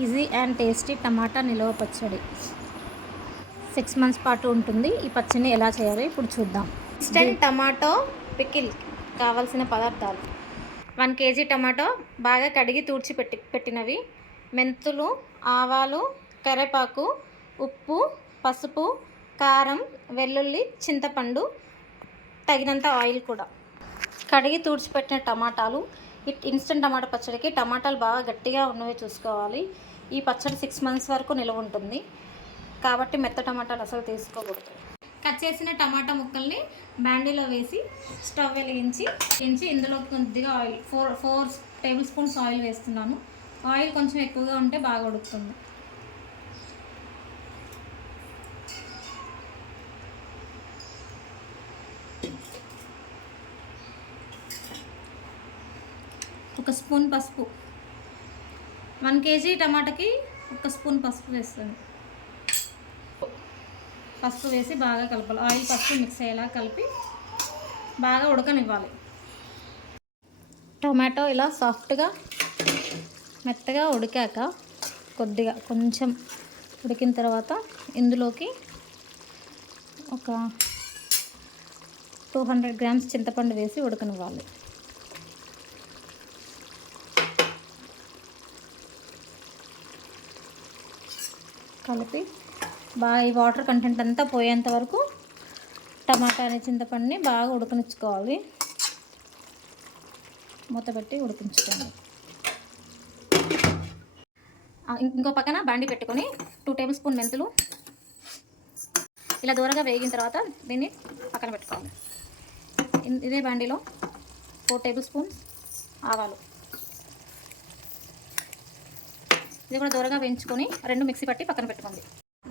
Easy and tasty టమాటా నిల్వ పచ్చడి 6 months పాటు ఉంటుంది. ఈ పచ్చడిని ఎలా చేయాలో ఇప్పుడు చూద్దాం. ఇన్స్టెంట్ టమాటో పికిల్ కావాల్సిన పదార్థాలు: 1 kg టమాటో బాగా కడిగి పెట్టినవి, మెంతులు, ఆవాలు, కరివేపాకు, ఉప్పు, పసుపు, కారం, వెల్లుల్లి, చింతపండు, తగినంత ఆయిల్ కూడా. కడిగి తుడిచిపెట్టిన టమాటాలు. ఇన్స్టెంట్ టమాటా పచ్చడికి టమాటాలు బాగా గట్టిగా ఉన్నవి చూసుకోవాలి. ఈ పచ్చడి 6 months వరకు నిల్వ ఉంటుంది కాబట్టి మెత్త టమాటాలు అసలు తీసుకోకూడదు. కట్ చేసిన టమాటా ముక్కల్ని బాండీలో వేసి స్టవ్ వెలిగించి ఇందులో కొద్దిగా ఆయిల్ 4 tablespoons ఆయిల్ వేస్తున్నాను. ఆయిల్ కొంచెం ఎక్కువగా ఉంటే బాగా ఉడుకుతుంది. ఒక స్పూన్ పసుపు. 1 kg టమాటాకి 1 స్పూన్ పసుపు వేస్తాను. పసుపు వేసి బాగా కలపాలి. ఆయిల్ పసుపు మిక్స్ అయ్యేలా కలిపి బాగా ఉడకనివ్వాలి. టొమాటో ఇలా సాఫ్ట్గా మెత్తగా ఉడికాక కొంచెం ఉడికిన తర్వాత ఇందులోకి ఒక 200 grams చింతపండు వేసి ఉడకనివ్వాలి. కలిపి బాగా ఈ వాటర్ కంటెంట్ అంతా పోయేంత వరకు టమాటాని చింతపండుని బాగా ఉడకనిచ్చుకోవాలి. మూత పెట్టి ఉడికించుకోండి. ఇంకో పక్కన బాండి పెట్టుకొని 2 tablespoon మెంతులు ఇలా దూరగా వేగిన తర్వాత దీన్ని పక్కన పెట్టుకోవాలి. ఇదే బాండీలో 4 tablespoons ఆవాలు, ఇది కూడా దూరగా వేయించుకొని 2 మిక్సీ పట్టి పక్కన పెట్టుకోండి.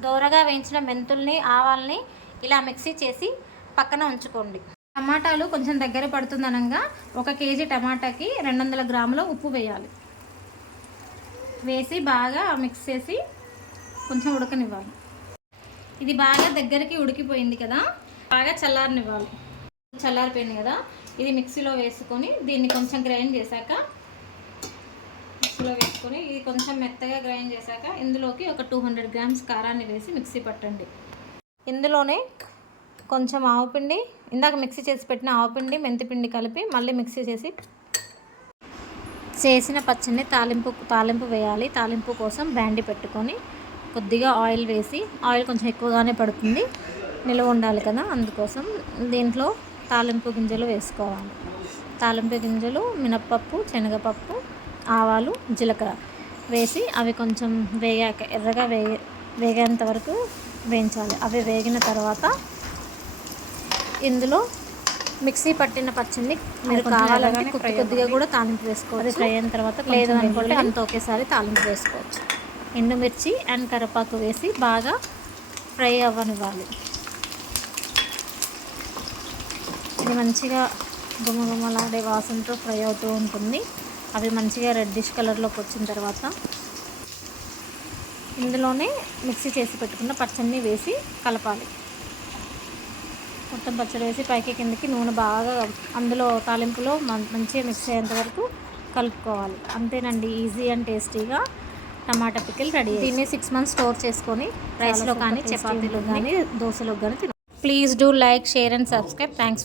దూరగా వేయించిన మెంతుల్ని ఆవాల్ని ఇలా మిక్సీ చేసి పక్కన ఉంచుకోండి. టమాటాలు కొంచెం దగ్గర పడుతుందనగా 1 kg టమాటాకి 200 grams ఉప్పు వేయాలి. వేసి బాగా మిక్స్ చేసి కొంచెం ఉడకనివ్వాలి. ఇది బాగా దగ్గరికి ఉడికిపోయింది కదా, బాగా చల్లారనివ్వాలి. చల్లారిపోయింది కదా, ఇది మిక్సీలో వేసుకొని దీన్ని కొంచెం గ్రైండ్ చేశాక ఇది కొంచెం మెత్తగా గ్రైండ్ చేశాక ఇందులోకి ఒక 200 grams కారాన్ని వేసి మిక్సీ పట్టండి. ఇందులోనే కొంచెం ఆవుపిండి, ఇందాక మిక్సీ చేసి పెట్టిన ఆవుపిండి మెంతిపిండి కలిపి మళ్ళీ మిక్సీ చేసిన పచ్చడిని తాలింపు వేయాలి. తాలింపు కోసం బాండి పెట్టుకొని కొద్దిగా ఆయిల్ వేసి, ఆయిల్ కొంచెం ఎక్కువగానే పడుతుంది, నిల్వ ఉండాలి కదా, అందుకోసం దీంట్లో తాలింపు గింజలు వేసుకోవాలి. తాలింపు గింజలు మినప్పప్పు, శనగపప్పు, ఆవాలు, జీలకర్ర వేసి అవి కొంచెం ఎర్రగా వేగేంత వరకు వేయించాలి. అవి వేగిన తర్వాత ఇందులో మిక్సీ పట్టిన పచ్చడిని మీరు కావాలంటే కొద్దిగా కూడా తాలింపు వేసుకోవచ్చు. అది ఫ్రై అయిన తర్వాత లేదు అనుకుంటే అంత ఒకేసారి తాలింపు వేసుకోవచ్చు. ఎండుమిర్చి అండ్ కరివేపాకు వేసి బాగా ఫ్రై అవ్వనివ్వాలి. ఇది మంచిగా గుమగుమలాడే వాసనతో ఫ్రై అవుతూ ఉంటుంది. అవి మంచిగా రెడ్డిష్ కలర్లోకి వచ్చిన తర్వాత ఇందులోనే మిక్సీ చేసి పెట్టుకున్న పచ్చడిని వేసి కలపాలి. మొత్తం పచ్చడి వేసి పైకి కిందకి నూనె బాగా అందులో తాలింపులో మంచిగా మిక్స్ అయ్యేంత వరకు కలుపుకోవాలి. అంతేనండి, ఈజీ అండ్ టేస్టీగా టమాటా పికిల్ రెడీ. దీన్ని 6 months స్టోర్ చేసుకొని రైస్లో కానీ చపాతీలో కానీ దోశలో కానీ తినాలి. Please do like, share and subscribe. Thanks.